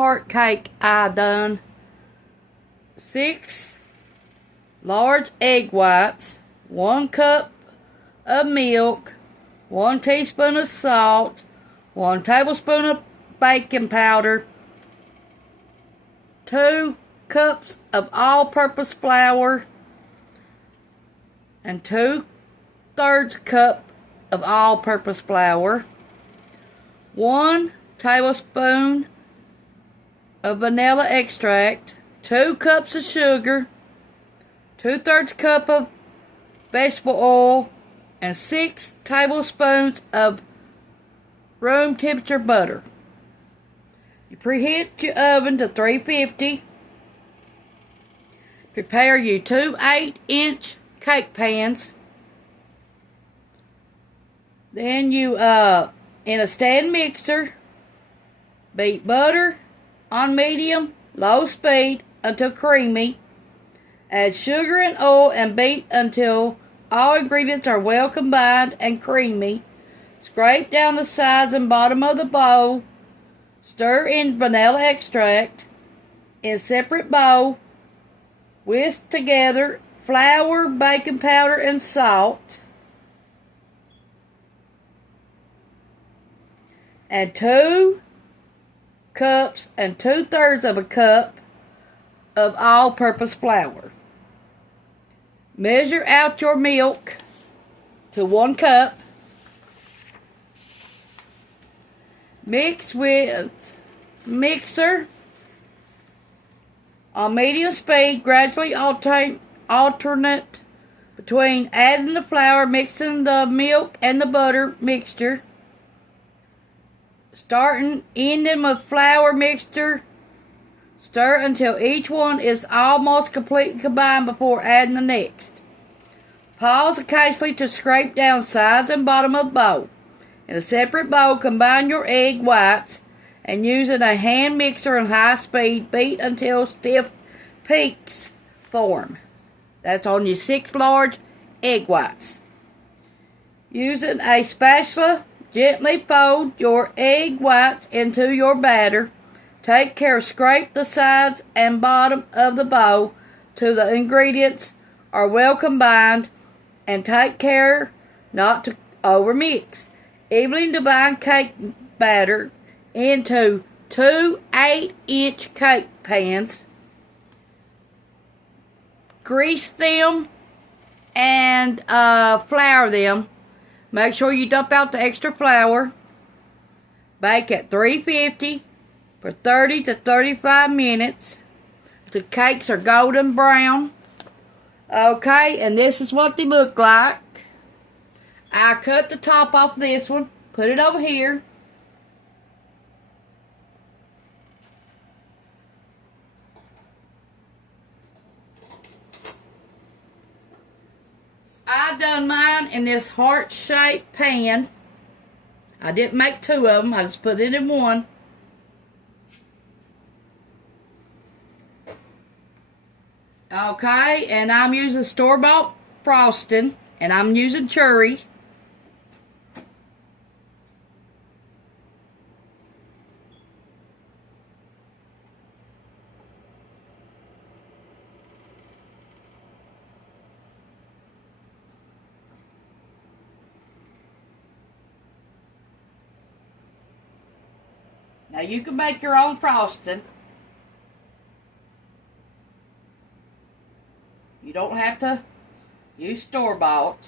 part cake, I done 6 large egg whites, 1 cup of milk, 1 teaspoon of salt, 1 tablespoon of baking powder, 2 cups of all-purpose flour, and 2/3 cup of all-purpose flour, 1 tablespoon of vanilla extract, 2 cups of sugar, 2/3 cup of vegetable oil, and 6 tablespoons of room temperature butter. You preheat your oven to 350. Prepare you 2 8-inch cake pans. Then you, in a stand mixer, beat butter on medium-low speed until creamy. Add sugar and oil and beat until all ingredients are well combined and creamy. Scrape down the sides and bottom of the bowl. Stir in vanilla extract. In separate bowl, whisk together flour, baking powder, and salt. Add 2 cups and 2/3 of a cup of all-purpose flour. Measure out your milk to 1 cup. Mix with mixer on medium speed, gradually alternate between adding the flour, mixing the milk and the butter mixture. Ending with flour mixture. Stir until each one is almost completely combined before adding the next. Pause occasionally to scrape down sides and bottom of the bowl. In a separate bowl, combine your egg whites and using a hand mixer on high speed, beat until stiff peaks form. That's on your 6 large egg whites. Using a spatula, gently fold your egg whites into your batter. Take care to scrape the sides and bottom of the bowl till the ingredients are well combined, and take care not to overmix. Evenly divide cake batter into 2 8-inch cake pans. Grease them and flour them. Make sure you dump out the extra flour. Bake at 350 for 30 to 35 minutes. The cakes are golden brown. Okay, and this is what they look like. I cut the top off this one, put it over here. I done mine in this heart-shaped pan. I didn't make 2 of them, I just put it in one. Okay, and I'm using store-bought frosting, and I'm using cherry. Now you can make your own frosting. You don't have to use store-bought.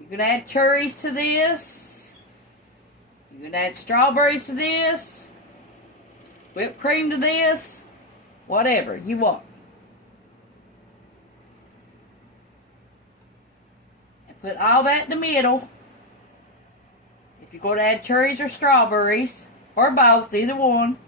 You can add cherries to this. You can add strawberries to this. Whipped cream to this. Whatever you want. And put all that in the middle. If you're going to add cherries or strawberries, or both, either one.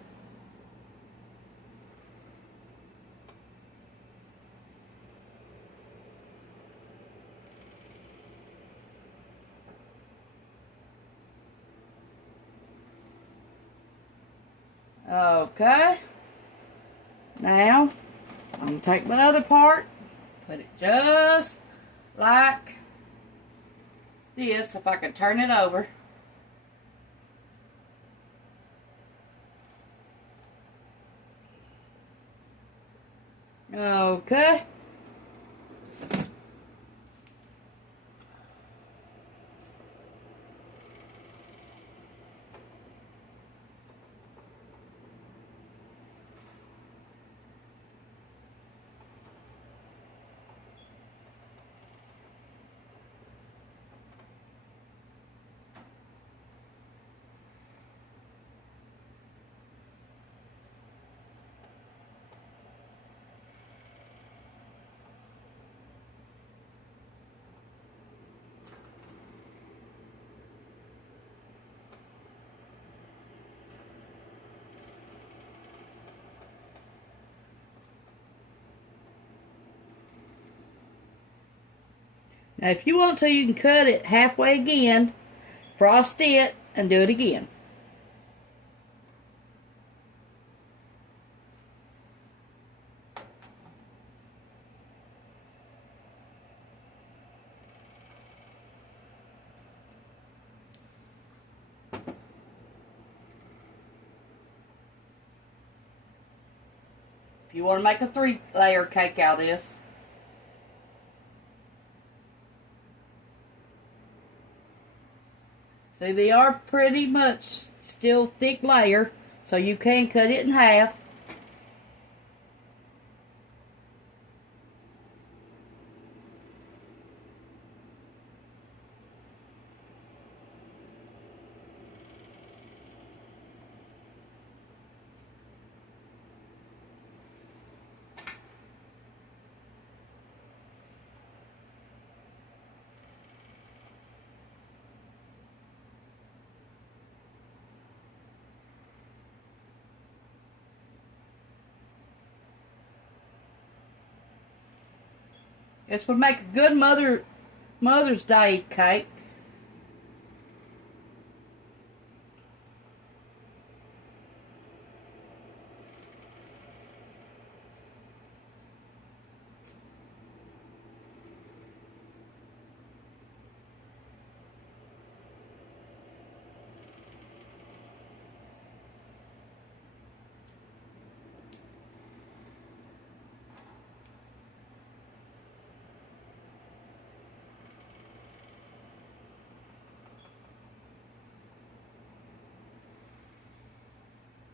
Okay. Now, I'm going to take my other part, put it just like this, if I can turn it over. Okay. Now, if you want to, you can cut it halfway again, frost it, and do it again. If you want to make a 3-layer cake out of this. See, they are pretty much still thick layer, so you can cut it in half. This would make a good Mother's Day cake.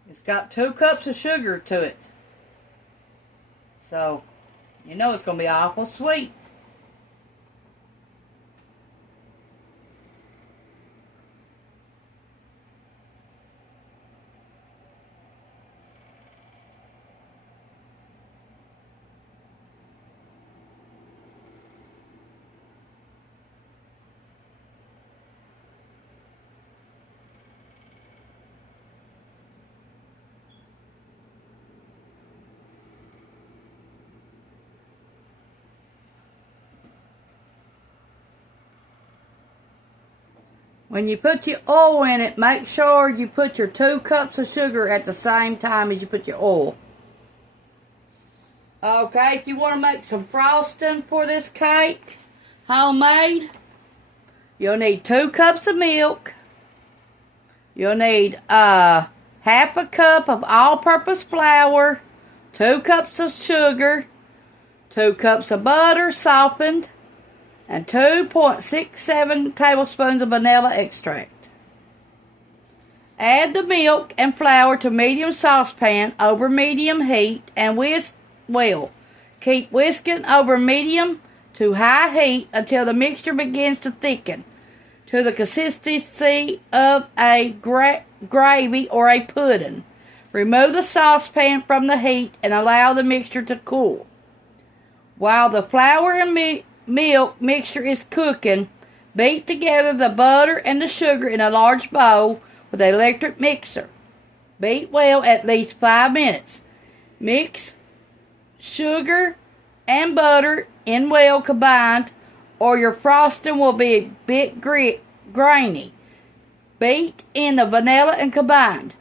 It's got 2 cups of sugar to it. So, you know it's going to be awful sweet. When you put your oil in it, make sure you put your 2 cups of sugar at the same time as you put your oil. Okay, if you want to make some frosting for this cake, homemade, you'll need 2 cups of milk. You'll need half a cup of all-purpose flour, 2 cups of sugar, 2 cups of butter softened, and 2.67 tablespoons of vanilla extract. Add the milk and flour to medium saucepan over medium heat and whisk well. Keep whisking over medium to high heat until the mixture begins to thicken to the consistency of a gravy or a pudding. Remove the saucepan from the heat and allow the mixture to cool. While the flour and milk mixture is cooking, beat together the butter and the sugar in a large bowl with an electric mixer. Beat well at least 5 minutes. Mix sugar and butter in well combined, or your frosting will be a bit grainy. Beat in the vanilla and combined.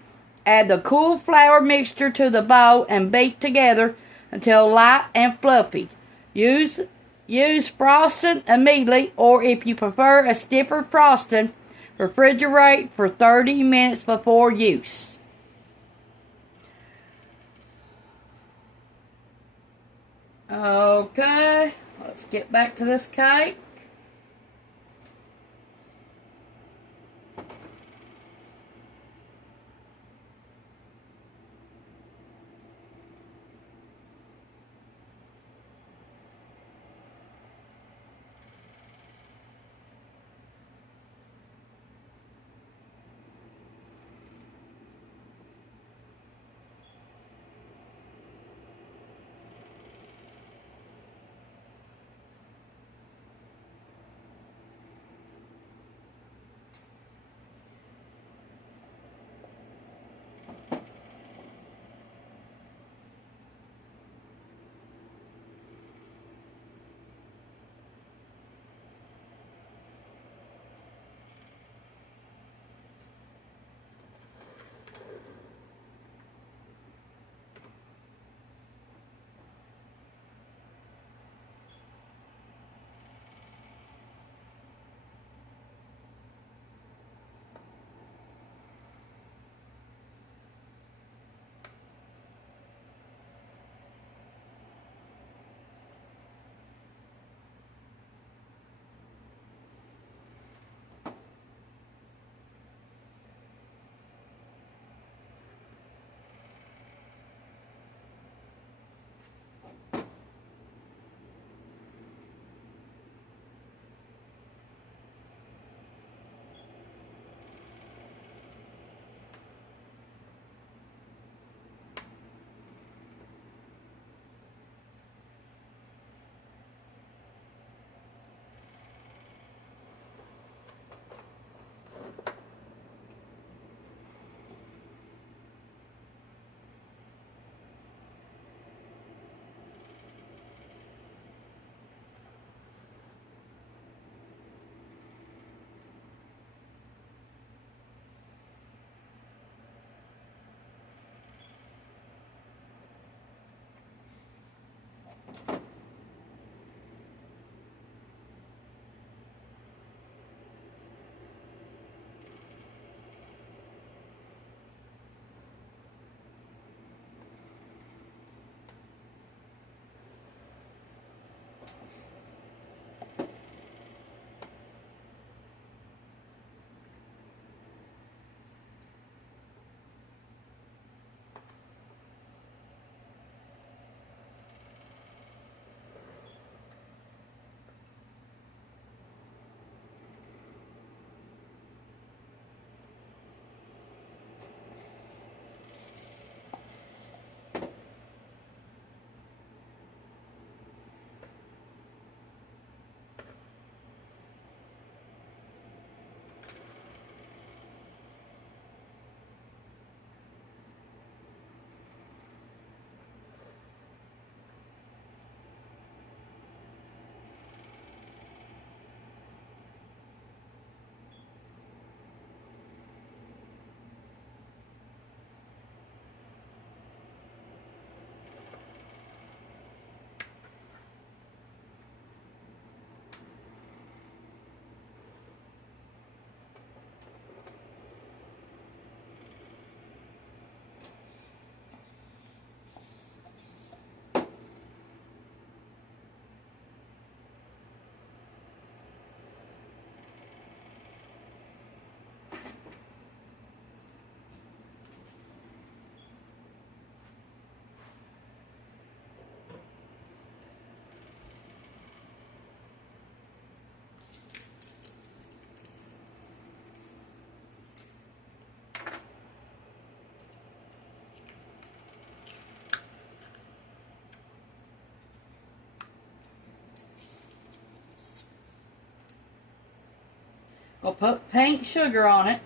Add the cool flour mixture to the bowl and beat together until light and fluffy. Use Use frosting immediately, or if you prefer a stiffer frosting, refrigerate for 30 minutes before use. Okay, let's get back to this cake. We'll put pink sugar on it.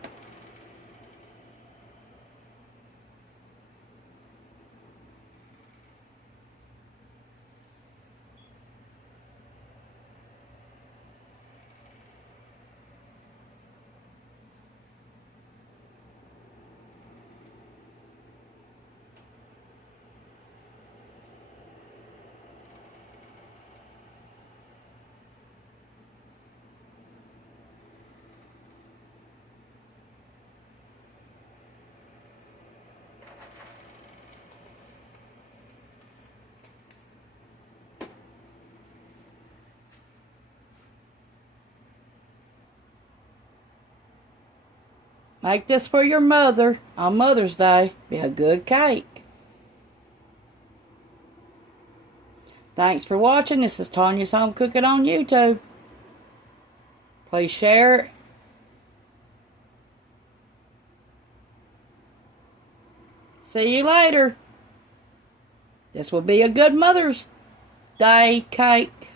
Make this for your mother on Mother's Day. Be a good cake. Thanks for watching. This is Tanya's Home Cooking on YouTube. Please share it. See you later. This will be a good Mother's Day cake.